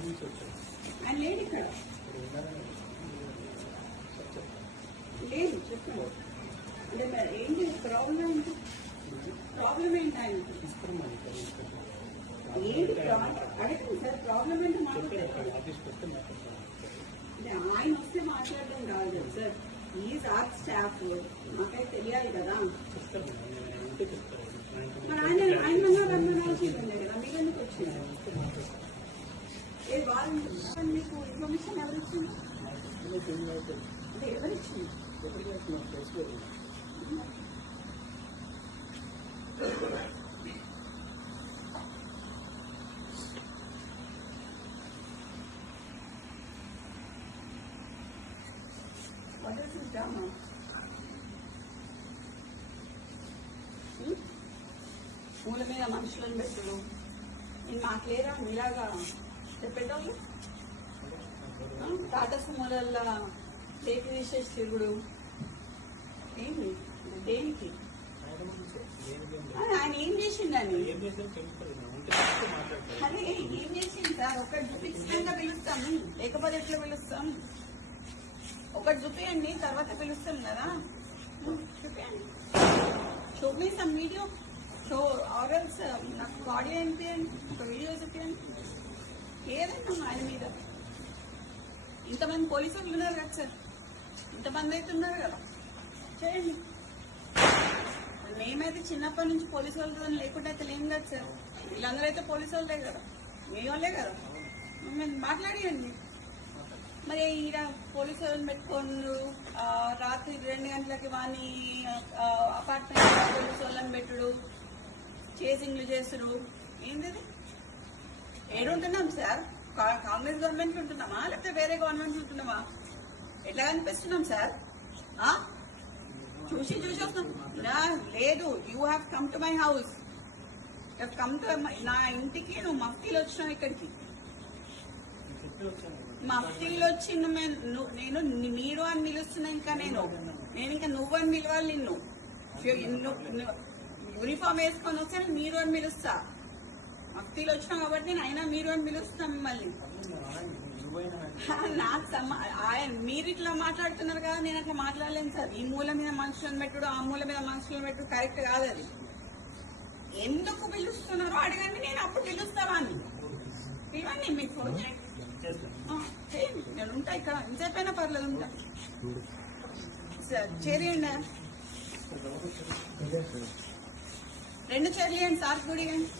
ఆయన లేడు ఇక్కడ, లేదు చెప్పండి. అంటే మరి ఏంటి ప్రాబ్లం ఏంటి? ప్రాబ్లం ఏంటి ఆయనకి? ఏంటి అడగండి సార్, ప్రాబ్లం ఏంటో మాట్లాడారు. అంటే ఆయన వస్తే మాట్లాడడం కాదు కదా సార్, ఈజ్ ఆర్ స్టాఫ్, నాకైతే తెలియాలి కదా. మరి ఆయన రమ్మనాల్సిందే కదా, మీరు ఎందుకు వచ్చింది? వాళ్ళు మీకు ఇన్ఫర్మేషన్ ఎవరిచ్చింది? అంటే ఎవరిచ్చింది? మూల మీద మనుషులను పెట్టుడు మాకేరా మీలాగా చెప్పేటోళ్ళు. టాటా సుమోలల్లా టేక్ తీసేసి తిరుగుడు ఏంటి? దేనికి? ఆయన ఏం చేసిండని? అదే ఏం చేసింది సార్? ఒకటి చూపించినాక పిలుస్తాము, లేకపోతే ఎట్లా పిలుస్తాం? ఒకటి చూపించండి, తర్వాత పిలుస్తాం కదా. చూపించండి, చూపిస్తాం వీడియో. సో ఆర్ఎల్స్ నాకు ఆడియో అనిపించండి, ఒక వీడియో చూపించండి, ఏదైనా ఆయన మీద. ఇంతమంది పోలీసులు ఉన్నారు కదా సార్, ఇంతమంది అయితే ఉన్నారు కదా, చేయండి. మేమైతే చిన్నప్పటి నుంచి పోలీసు వాళ్ళతో లేకుండా అయితే లేం కదా సార్. వీళ్ళందరూ అయితే పోలీసు వాళ్ళే కదా, మీ వాళ్ళే కదా. మేము మాట్లాడియండి. మరి ఈడ పోలీసు వాళ్ళని పెట్టుకోండు, రాత్రి 2 గంటలకి వాని అపార్ట్మెంట్ పోలీసు వాళ్ళని పెట్టుడు, చేసింగ్లు చేసుడు, ఏంటిది? ఏడుంటున్నాం సార్? కాంగ్రెస్ గవర్నమెంట్ ఉంటున్నామా లేకపోతే వేరే గవర్నమెంట్ ఉంటున్నామా? ఎట్లా కనిపిస్తున్నాం సార్? చూసి వస్తాం. లేదు, you have come to my house, come to నా ఇంటికి. నువ్వు మఫ్తీలు వచ్చినావు ఇక్కడికి, మఫ్తీలు వచ్చి నేను మీరు అని పిలుస్తున్నా. ఇంకా నేను ఇంకా నువ్వు అని పిలవాలి. నిన్ను యూనిఫామ్ వేసుకొని వస్తే మీరు అని పిలుస్తా. మఫ్తీలు వచ్చినావు కాబట్టి నేను అయినా మీరు అని పిలుస్తున్నా మిమ్మల్ని. నాకు మీరు ఇట్లా మాట్లాడుతున్నారు కదా, నేను అట్లా మాట్లాడలేను సార్. ఈ మూల మీద మనుషులను పెట్టుడు, ఆ మూల మీద మనుషులను పెట్టుడు కరెక్ట్ కాదు. అది ఎందుకు పిలుస్తున్నారు అడగండి, నేను అప్పుడు పిలుస్తావా అని. ఇవన్నీ మీకు ఫోన్ చేయండి, నేను ఉంటా ఇక్కడ. ఎంతసేపైనా పర్లేదు, ఉంటా సార్. చేరియండి, 2 చైర్లు ఇవ్వండి సార్, కూడా ఇవ్వండి.